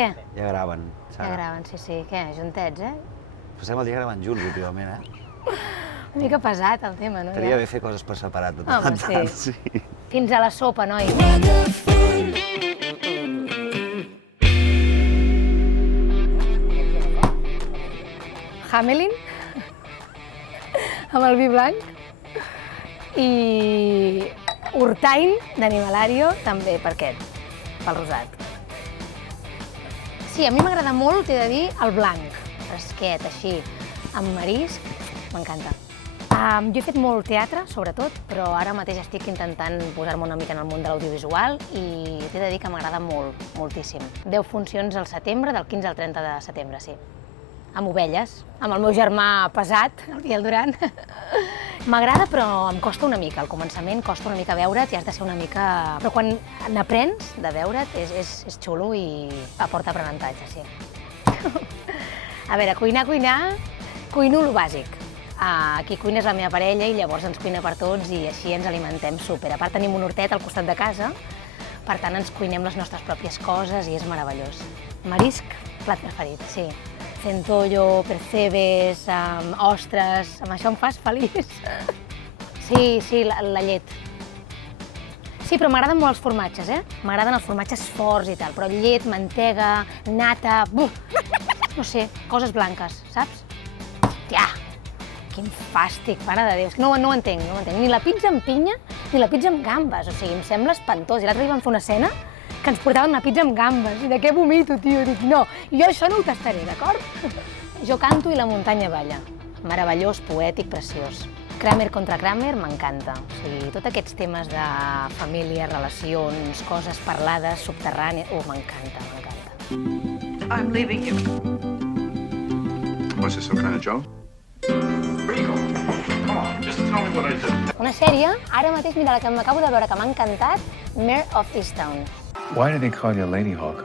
Què? Ja graven, Ja graven, sí. Què? Juntets, eh? Passem el dia gravant junts últimament, Una mica pesat el tema, no? Estaria bé fer coses per separat de tant Home, en tant, sí. Fins a la sopa, noi. Hamelin, amb el vi blanc, i Urtain, d'Animalario, també per aquest, pel rosat. Sí, a mi m'agrada molt, t'he de dir, el blanc, fresquet, així, amb marisc, m'encanta. Jo he fet molt teatre, sobretot, però ara mateix estic intentant posar-me una mica en el món de l'audiovisual i t'he de dir que m'agrada molt, moltíssim. 10 funcions al setembre, del 15 al 30 de setembre, sí. Amb ovelles, amb el meu germà pesat, el Biel Duran. M'agrada, però em costa una mica. Al començament costa una mica veure't i has de ser una mica... Però quan n'aprens de veure't és xulo i aporta aprenentatge, sí. A veure, cuinar, cuino el bàsic. Qui cuina és la meva parella i llavors ens cuina per tots i així ens alimentem súper. A part tenim un hortet al costat de casa, per tant ens cuinem les nostres pròpies coses i és meravellós. Marisc, plat preferit, sí. Centollo, percebes, ostres, amb això em fas feliç. Sí, la llet. Sí, però m'agraden molt els formatges, M'agraden els formatges forts i tal, però llet, mantega, nata... No sé, coses blanques, saps? Hòstia, quin fàstic, mare de Déu, no ho entenc. Ni la pizza amb pinya, ni la pizza amb gambes, o sigui, em sembla espantós. I l'altre dia vam fer una escena que ens portaven una pizza amb gambes, i de què vomito, tio? Dic, no, jo això no ho tastaré, d'acord? Jo canto i la muntanya balla. Meravellós, poètic, preciós. Kramer contra Kramer m'encanta. O sigui, tots aquests temes de família, relacions, coses parlades, subterrànies... m'encanta. I'm leaving you. What's this, some kind of joke? Where are you going? Come on, just tell me what I did. Una sèrie, ara mateix, mira, la que m'acabo de veure, que m'ha encantat, Mare of Easttown. Why do they call you Lady Hawk?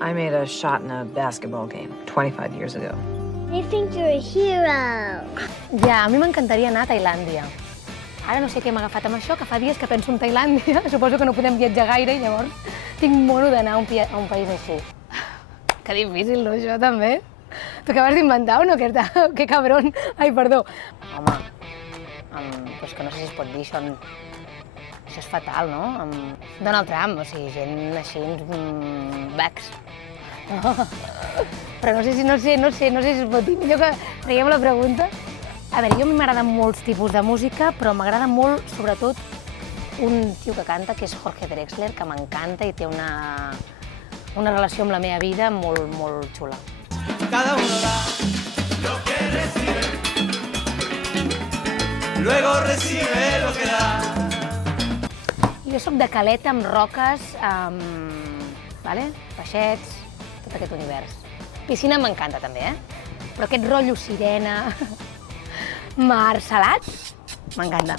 I made a shot in a basketball game 25 years ago. They think you're a hero. Ja, a mi m'encantaria anar a Tailàndia. Ara no sé què m'ha agafat amb això, que fa dies que penso en Tailàndia. Suposo que no podem viatjar gaire i llavors tinc mono d'anar a un país així. Que difícil, no, això, també? Tu acabes d'inventar o no? Que cabron. Ai, perdó. Home, doncs que no sé si es pot dir això. Això és fatal, no? Donald Trump, o sigui, gent així, vex. Però no sé si es pot dir. Millor que traiem la pregunta. A veure, jo a mi m'agraden molts tipus de música, però m'agrada molt, sobretot, un tio que canta, que és Jorge Drexler, que m'encanta i té una relació amb la meva vida molt, molt xula. Cada uno da lo que recibe, luego recibe lo que da. Jo soc de caleta amb roques, peixets, tot aquest univers. Piscina m'encanta també, però aquest rotllo sirena, mar salat, m'encanta.